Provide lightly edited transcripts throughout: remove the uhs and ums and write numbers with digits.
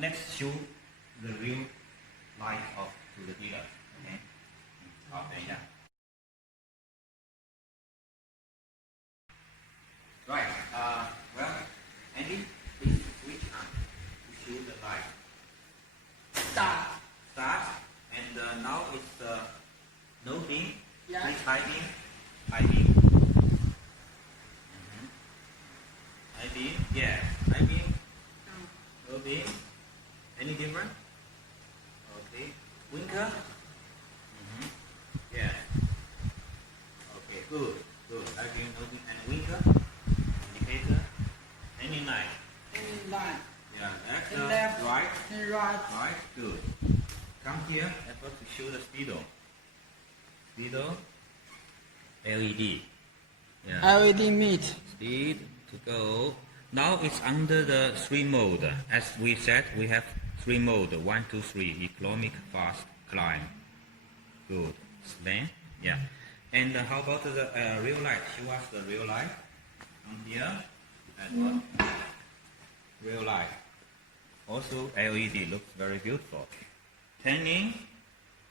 let's show the real light of to the dealer. Okay. Okay, yeah. Right. Well, Andy, please switch on to show the light. Start. Start. And now it's no beam. Yeah. Please high beam. High beam. High beam. Yeah. High beam. No beam. Any different? Okay. Winker. Yeah. Okay. Good. Good. High beam. No beam. And winker. Indicator. Any light. Any line. Yeah. Left. Right. And right. Right. Good. Come here. Let's go to show the speedo. Speedo. LED. Yeah. LED meet. Speed to go. Now it's under the 3 mode. As we said, we have 3 mode. 1, 2, 3. Economic, fast, climb. Good. Slane. Yeah. And how about the real light? Show us the real light. On here. And what? Real light. Also LED looks very beautiful. Turning.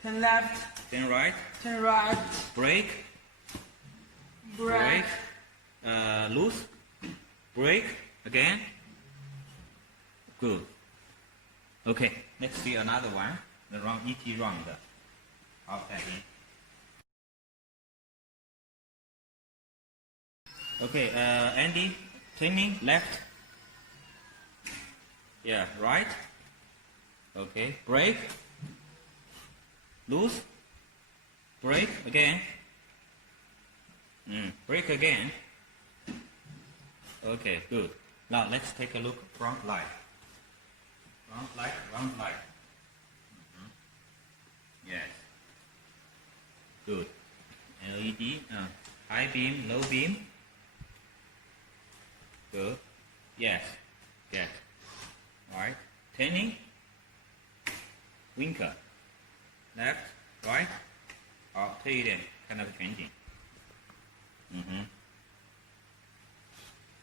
Turn left. Turn right. Turn right. Brake. Brake. Loose. Brake. Again. Good. Okay. Let's see another one. The round ET round. Offsetting. Okay. Andy. Turning left. Yeah. Right. Okay. Brake. Loose. Brake again. Brake again. Okay, good. Now let's take a look front light. Front light, round light. Yes. Good. LED, high beam, low beam. Good. Yes. Get. Right. Turning. Winker. Left, right. 好，推一点，看那个全景。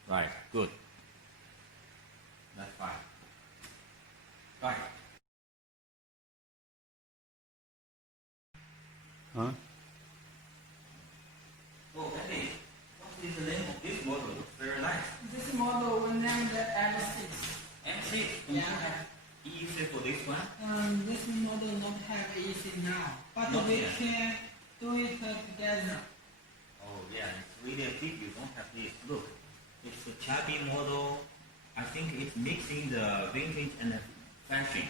Right, good. That's fine. Right. Huh? Oh, Andy, what is the name of this model? Looks very nice. This model will name the M6. M6. Yeah. EEC for this one? This model not have EEC now, but Not we yet. can do it together. Oh yeah, it's really a pity you don't have this. Look, it's a chubby model. I think it's mixing the vintage and the fashion.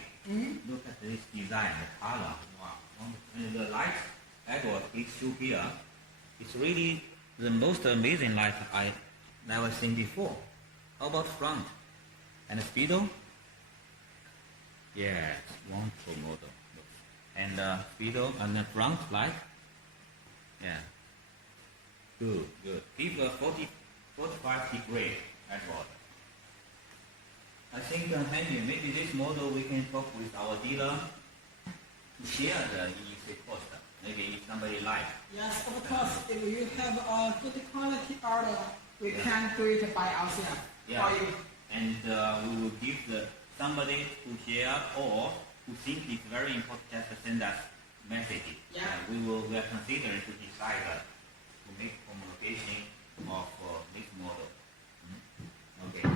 Look at this design, the color. Wow. And the light, Edward, it's shown here. It's really the most amazing light I never seen before. How about front? And the speedo? Yes, wonderful model. And the speedo and the front light? Yeah. Good, good. Give a 45 degree Edward. I think, Henry, maybe this model we can talk with our dealer to share the EEC cost. Maybe if somebody likes. Yes, of course. If you have a good quality order, we can do it by ourselves for you. And we will give somebody who share or who think it's very important just to send us messages. Yeah. We are considering to decide to make homologation of this model. Okay.